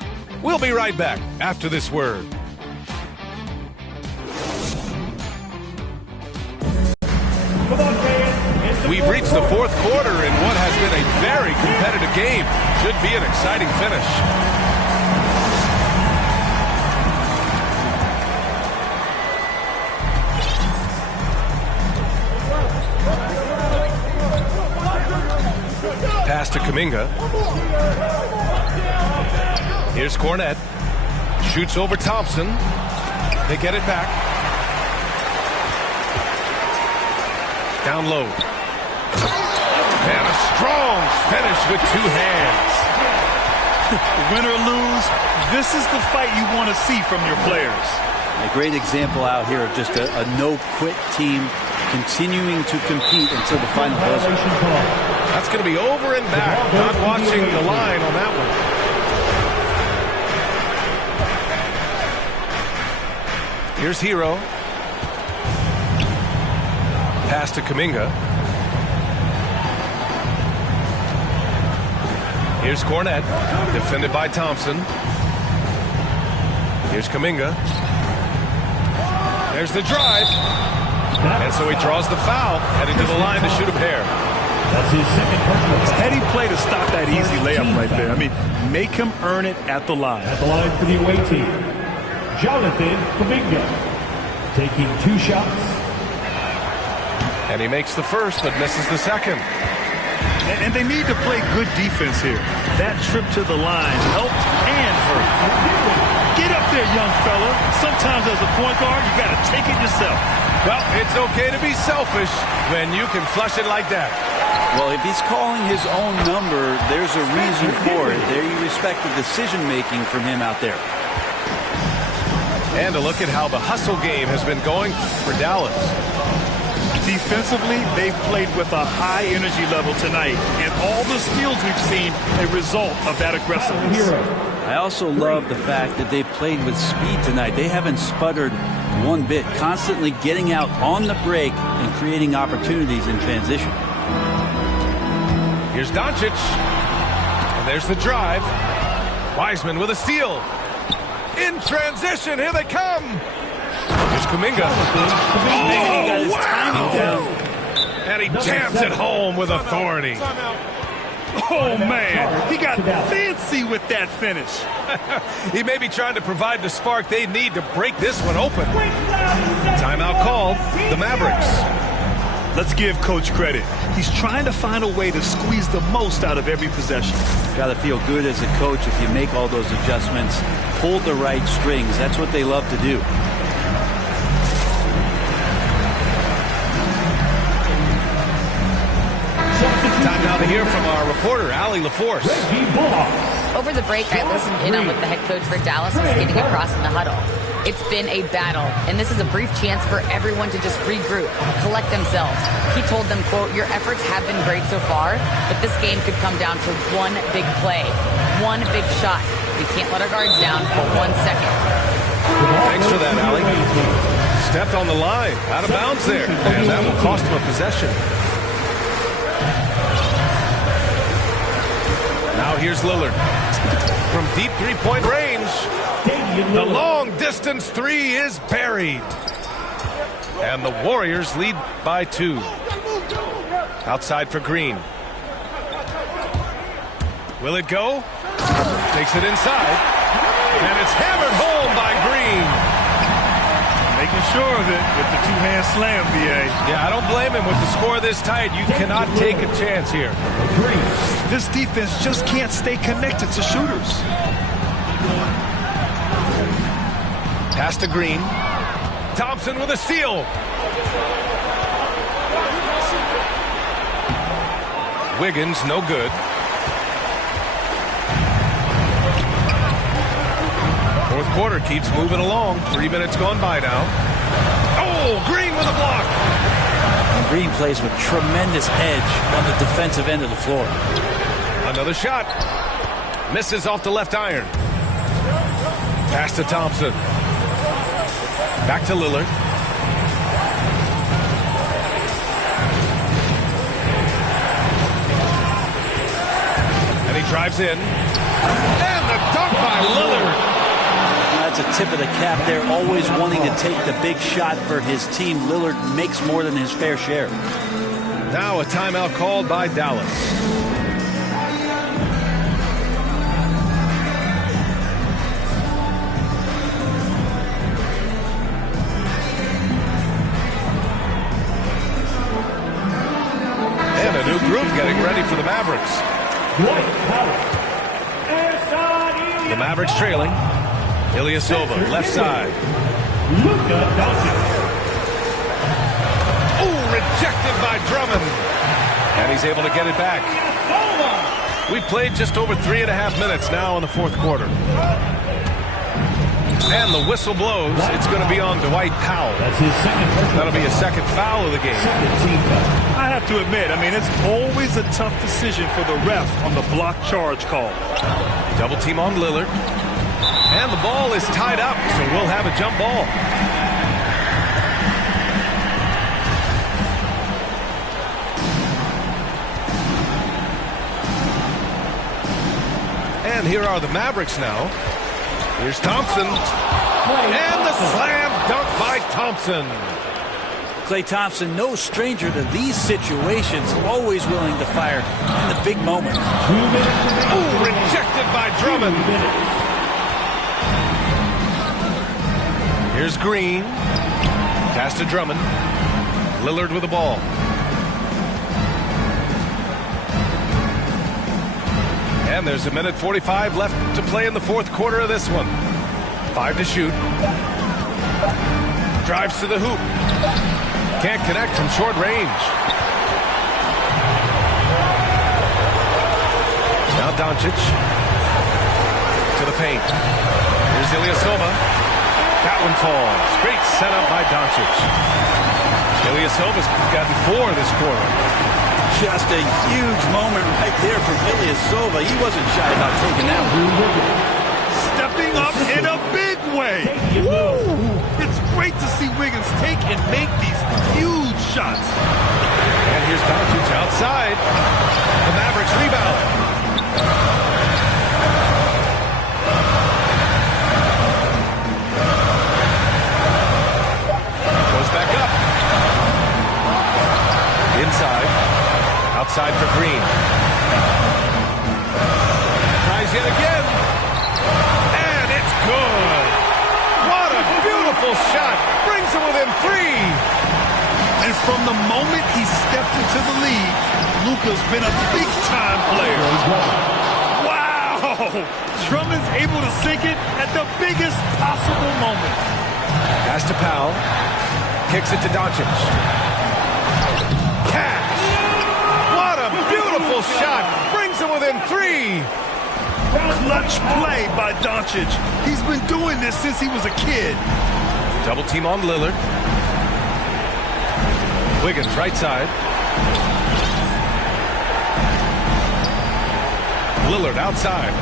We'll be right back after this word. We've reached the fourth quarter in what has been a very competitive game. Should be an exciting finish. Pass to Kuminga. Here's Cornette. Shoots over Thompson. They get it back. Down low. And a strong finish with two hands. Win or lose, this is the fight you want to see from your players. A great example out here of just a no-quit team continuing to compete until the final buzzer. That's going to be over and back. Not watching the line on that one. Here's Hero. Pass to Kuminga. Here's Cornette, defended by Thompson. Here's Kuminga. There's the drive. And so he draws the foul, heading to the line to shoot a pair. That's his second personal. Heady play to stop that easy layup right there. I mean, make him earn it at the line. At the line for the away team, Jonathan Kuminga taking 2 shots. And he makes the first, but misses the second. And they need to play good defense here. That trip to the line helped and hurt. Get up there, young fella. Sometimes as a point guard, you got to take it yourself. Well, it's okay to be selfish when you can flush it like that. Well, if he's calling his own number, there's a reason for it. There you respect the decision-making from him out there. And a look at how the hustle game has been going for Dallas. Defensively, they've played with a high energy level tonight, and all the steals we've seen a result of that aggressiveness. I also love the fact that they've played with speed tonight. They haven't sputtered one bit, constantly getting out on the break and creating opportunities in transition. Here's Doncic, and there's the drive. Wiseman with a steal. In transition, here they come. Here's Kuminga. Oh, wow! And he jams it home with authority. Oh, man, he got fancy with that finish. He may be trying to provide the spark they need to break this one open. Timeout called, the Mavericks. Let's give Coach credit. He's trying to find a way to squeeze the most out of every possession. Got to feel good as a coach if you make all those adjustments, pull the right strings. That's what they love to do. Time now to hear from our reporter, Allie LaForce. Over the break, I listened in on what the head coach for Dallas was getting across in the huddle. It's been a battle, and this is a brief chance for everyone to just regroup, collect themselves. He told them, quote, "Your efforts have been great so far, but this game could come down to one big play, one big shot. We can't let our guards down for 1 second." Thanks for that, Allie. Stepped on the line, out of bounds there, and that will cost him a possession. Now here's Lillard. From deep three-point range, the long-distance three is buried. And the Warriors lead by 2. Outside for Green. Will it go? Takes it inside. And it's hammered home by Green. Making sure of it with the two-hand slam, B.A. Yeah, I don't blame him with the score this tight. You cannot take a chance here. This defense just can't stay connected to shooters. Pass to Green. Thompson with a steal. Wiggins, no good. Fourth quarter keeps moving along. 3 minutes gone by now. Oh, Green with a block. Green plays with tremendous edge on the defensive end of the floor. Another shot. Misses off the left iron. Pass to Thompson. Back to Lillard. And he drives in. And the dunk by Lillard. That's a tip of the cap there, always wanting to take the big shot for his team. Lillard makes more than his fair share. Now a timeout called by Dallas. And a new group getting ready for the Mavericks. The Mavericks trailing. Ilyasova, left side. Luka Doncic. Oh, rejected by Drummond. And he's able to get it back. We played just over 3.5 minutes now in the fourth quarter. And the whistle blows. It's going to be on Dwight Powell. That's his second. That'll be a second foul of the game. I have to admit, it's always a tough decision for the ref on the block charge call. Double team on Lillard. And the ball is tied up, so we'll have a jump ball. And here are the Mavericks now. Here's Thompson. And the slam dunk by Thompson. Klay Thompson, no stranger to these situations, always willing to fire in the big moments. Oh, rejected by Drummond. Here's Green. Pass to Drummond. Lillard with the ball. And there's 1:45 left to play in the fourth quarter of this one. 5 to shoot. Drives to the hoop. Can't connect from short range. Now Doncic to the paint. Here's Ilyasova. That one falls. Great setup by Doncic. Ilyasova's gotten 4 this quarter. Just a huge moment right there from Ilyasova. He wasn't shy about taking that one. Stepping up in a big way. Woo! It's great to see Wiggins take and make these huge shots. And here's Doncic outside. The Mavericks rebound. Goes back up. Inside. Outside for Green. Tries yet again. And it's good. What a beautiful shot. Brings him within 3. And from the moment he stepped into the league, Luka's been a big-time player. Wow! Drummond's able to sink it at the biggest possible moment. Pass to Powell. Kicks it to Doncic. Cash! What a beautiful shot! Brings him within 3. Clutch play by Doncic. He's been doing this since he was a kid. Double team on Lillard. Wiggins right side. Lillard outside.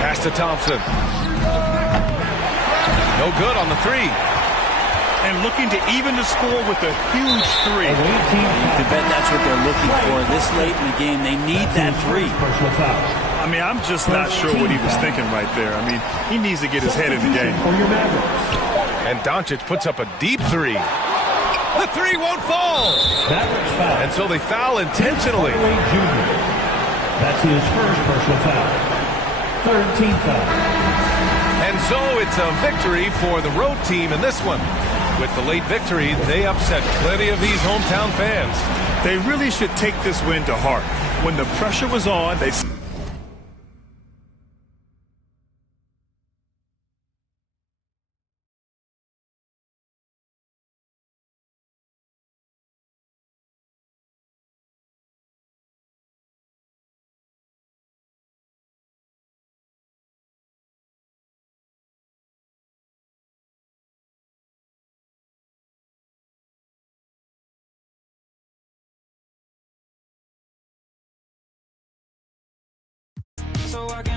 Pass to Thompson. No good on the 3. And looking to even the score with a huge 3. You can bet that's what they're looking for. This late in the game, they need that 3. I mean, I'm just not sure what he was thinking right there. I mean, he needs to get his head in the game. And Doncic puts up a deep 3. The 3 won't fall. And so they foul intentionally. That's his first personal foul. 3rd team foul. And so it's a victory for the road team in this one. With the late victory, they upset plenty of these hometown fans. They really should take this win to heart. When the pressure was on, they... So I can